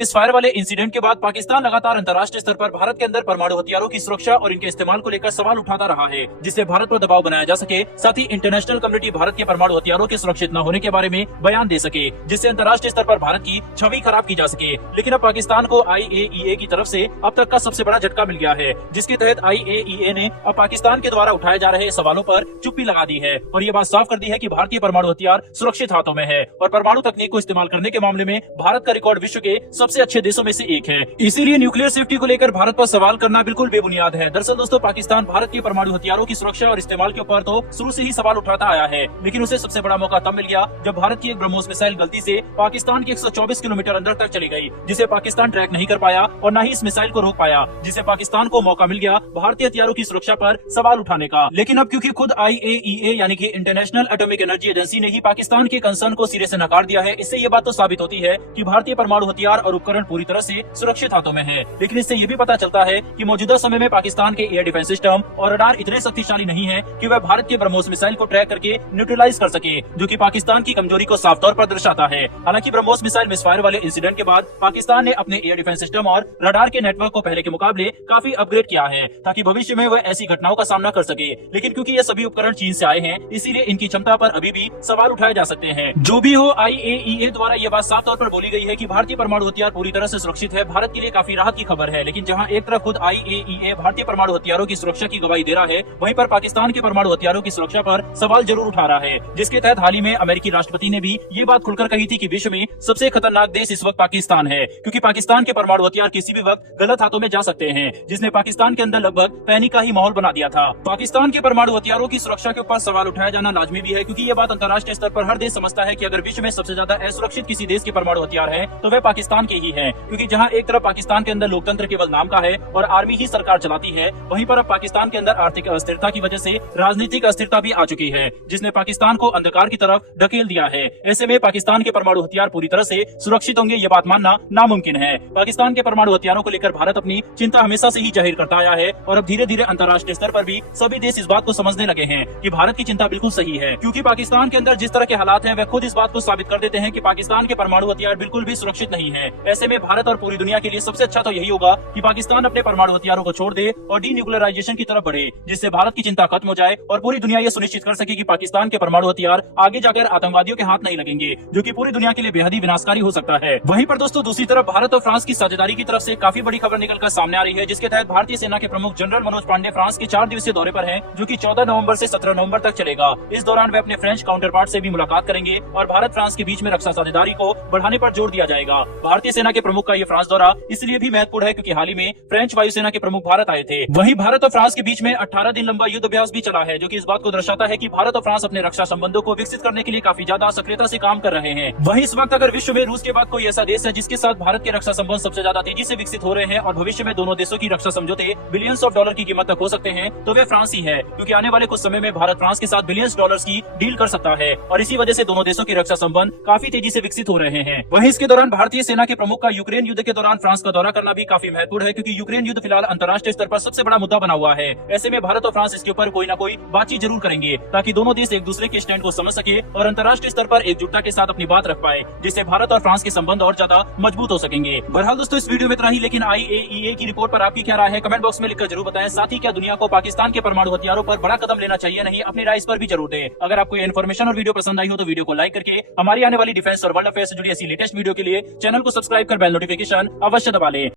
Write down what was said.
इस फायर वाले इंसिडेंट के बाद पाकिस्तान लगातार अंतर्राष्ट्रीय स्तर पर भारत के अंदर परमाणु हथियारों की सुरक्षा और इनके इस्तेमाल को लेकर सवाल उठाता रहा है, जिससे भारत पर दबाव बनाया जा सके। साथ ही इंटरनेशनल कम्युनिटी भारत के परमाणु हथियारों के सुरक्षित न होने के बारे में बयान दे सके, जिससे अंतर्राष्ट्रीय स्तर पर भारत की छवि खराब की जा सके। लेकिन अब पाकिस्तान को IAEA की तरफ से अब तक का सबसे बड़ा झटका मिल गया है, जिसके तहत IAEA ने अब पाकिस्तान के द्वारा उठाए जा रहे सवालों पर चुप्पी लगा दी है और ये बात साफ कर दी है कि भारतीय परमाणु हथियार सुरक्षित हाथों में है और परमाणु तकनीक को इस्तेमाल करने के मामले में भारत का रिकॉर्ड विश्व के सबसे अच्छे देशों में से एक है। इसीलिए न्यूक्लियर सेफ्टी को लेकर भारत पर सवाल करना बिल्कुल बेबुनियाद है। दरअसल दोस्तों, पाकिस्तान भारत के परमाणु हथियारों की सुरक्षा और इस्तेमाल के ऊपर तो शुरू से ही सवाल उठाता आया है, लेकिन उसे सबसे बड़ा मौका तब मिल गया जब भारत की एक ब्रह्मोस मिसाइल गलती से पाकिस्तान के 124 किलोमीटर अंदर तक चली गई, जिसे पाकिस्तान ट्रैक नहीं कर पाया और न ही इस मिसाइल को रोक पाया, जिससे पाकिस्तान को मौका मिल गया भारतीय हथियारों की सुरक्षा पर सवाल उठाने का। लेकिन अब क्योंकि खुद IAEA यानी कि इंटरनेशनल एटॉमिक एनर्जी एजेंसी ने ही पाकिस्तान के कंसर्न को सिरे से नकार दिया है, इससे ये बात तो साबित होती है कि भारतीय परमाणु हथियार और उपकरण पूरी तरह से सुरक्षित हाथों में है। लेकिन इससे ये भी पता चलता है कि मौजूदा समय में पाकिस्तान के एयर डिफेंस सिस्टम और रडार इतने शक्तिशाली नहीं है कि वह भारत के ब्रह्मोस मिसाइल को ट्रैक करके न्यूट्रलाइज कर सके, जो कि पाकिस्तान की कमजोरी को साफ तौर पर दर्शाता है। हालांकि ब्रह्मोस मिसाइल मिसफायर वाले इंसिडेंट के बाद पाकिस्तान ने अपने एयर डिफेंस सिस्टम और रडार के नेटवर्क को पहले के मुकाबले काफी अपग्रेड किया है, ताकि भविष्य में वह ऐसी घटनाओं का सामना कर सके। लेकिन क्योंकि ये सभी उपकरण चीन से आए हैं, इसीलिए इनकी क्षमता पर अभी भी सवाल उठाए जा सकते हैं। जो भी हो, IAEA द्वारा ये बात साफ तौर पर बोली गई है कि भारतीय परमाणु हथियार पूरी तरह से सुरक्षित है। भारत के लिए काफी राहत की खबर है। लेकिन जहां एक तरफ खुद IAEA भारतीय परमाणु हथियारों की सुरक्षा की गवाही दे रहा है, वहीं पर पाकिस्तान के परमाणु हथियारों की सुरक्षा पर सवाल जरूर उठा रहा है, जिसके तहत हाल ही में अमेरिकी राष्ट्रपति ने भी ये बात खुलकर कही थी कि विश्व में सबसे खतरनाक देश इस वक्त पाकिस्तान है, क्योंकि पाकिस्तान के परमाणु हथियार किसी भी वक्त गलत हाथों में जा सकते हैं, जिसने पाकिस्तान के अंदर लगभग पैनिक का ही माहौल बना दिया था। पाकिस्तान के परमाणु हथियारों की सुरक्षा के ऊपर सवाल उठाया जाना लाजमी भी है, क्योंकि ये बात अंतर्राष्ट्रीय स्तर पर हर देश समझता है कि अगर विश्व में सबसे ज्यादा असुरक्षित किसी देश के परमाणु हथियार है तो वह पाकिस्तान के ही है। क्योंकि जहाँ एक तरफ पाकिस्तान के अंदर लोकतंत्र केवल नाम का है और आर्मी ही सरकार चलाती है, वहीं पर अब पाकिस्तान के अंदर आर्थिक अस्थिरता की वजह से राजनीतिक अस्थिरता भी आ चुकी है, जिसने पाकिस्तान को अंधकार की तरफ ढकेल दिया है। ऐसे में पाकिस्तान के परमाणु हथियार पूरी तरह से सुरक्षित होंगे, ये बात मानना नामुमकिन है। पाकिस्तान के परमाणु हथियारों को लेकर भारत अपनी चिंता हमेशा से ही जाहिर करता आया है और अब धीरे धीरे अंतर्राष्ट्रीय स्तर पर भी सभी देश इस बात को समझने लगे हैं कि भारत की चिंता बिल्कुल सही है। क्योंकि पाकिस्तान के अंदर जिस तरह के हालात हैं, वह खुद इस बात को साबित कर देते हैं कि पाकिस्तान के परमाणु हथियार बिल्कुल भी सुरक्षित नहीं है। ऐसे में भारत और पूरी दुनिया के लिए सबसे अच्छा तो यही होगा कि पाकिस्तान अपने परमाणु हथियारों को छोड़ दे और डीन्यूक्लियराइजेशन की तरफ बढ़े, जिससे भारत की चिंता खत्म हो जाए और पूरी दुनिया ये सुनिश्चित कर सके कि पाकिस्तान के परमाणु हथियार आगे जाकर आतंकवादियों के हाथ नहीं लगेंगे, जो कि पूरी दुनिया के लिए बेहद ही विनाशकारी हो सकता है। वहीं पर दोस्तों, दूसरी तरफ भारत और फ्रांस की साझेदारी की तरफ से काफी बड़ी खबर निकलकर सामने आ रही है, जिसके तहत भारतीय सेना के प्रमुख जनरल मनोज पांडे फ्रांस के 4 दिवसीय दौरे पर हैं, जो कि 14 नवंबर से 17 नवंबर तक चलेगा। इस दौरान वे अपने फ्रेंच काउंटर पार्ट से भी मुलाकात करेंगे और भारत फ्रांस के बीच में रक्षा साझेदारी को बढ़ाने पर जोर दिया जाएगा। भारतीय सेना के प्रमुख का ये फ्रांस दौरा इसलिए भी महत्वपूर्ण है क्योंकि हाल ही में फ्रेंच वायुसेना के प्रमुख भारत आए थे। वहीं भारत और फ्रांस के बीच में 18 दिन लंबा युद्ध अभ्यास भी चला है, जो कि इस बात को दर्शाता है कि भारत और फ्रांस अपने रक्षा संबंधों को विकसित करने के लिए काफी ज्यादा सक्रियता से काम कर रहे हैं। वहीं इस वक्त अगर विश्व में रूस के बाद कोई ऐसा देश है जिसके साथ भारत के रक्षा संबंध सबसे ज्यादा तेजी से विकसित हो रहे हैं और भविष्य में दोनों देशों की रक्षा समझौते बिलियंस ऑफ डॉलर की कीमत तक हो सकते हैं, तो वे फ्रांस ही है। क्योंकि आने वाले कुछ समय में भारत फ्रांस के साथ बिलियंस डॉलर्स की डील कर सकता है और इसी वजह से दोनों देशों के रक्षा संबंध काफी तेजी से विकसित हो रहे हैं। वहीं इसके दौरान भारतीय सेना के प्रमुख का यूक्रेन युद्ध के दौरान फ्रांस का दौरा करना भी काफी महत्वपूर्ण है, क्योंकि यूक्रेन युद्ध फिलहाल अंतर्राष्ट्रीय स्तर पर सबसे बड़ा मुद्दा बना हुआ है। ऐसे में भारत और फ्रांस इसके ऊपर कोई न कोई बातचीत जरूर करेंगे, ताकि दोनों देश एक दूसरे के स्टैंड को समझ सके और अंतर्राष्ट्रीय स्तर पर एकजुटता के साथ अपनी बात रख पाए, जिससे भारत और फ्रांस के संबंध और ज्यादा मजबूत हो सकेंगे। बहरहाल दोस्तों, इस वीडियो में इतना ही, लेकिन IAEA की रिपोर्ट पर आपकी क्या राय है, कमेंट बॉक्स में लिखकर जरूर बताएं। साथ ही क्या दुनिया को पाकिस्तान के परमाणु हथियारों पर बड़ा कदम लेना चाहिए नहीं, अपनी राय इस पर भी जरूर दें। अगर आपको ये इन्फॉर्मेशन और वीडियो पसंद आई हो तो वीडियो को लाइक करके हमारी आने वाली डिफेंस और वर्ल्ड अफेयर्स से जुड़ी ऐसी लेटेस्ट वीडियो के लिए चैनल को सब्सक्राइब कर बेल नोटिफिकेशन अवश्य दबा लें।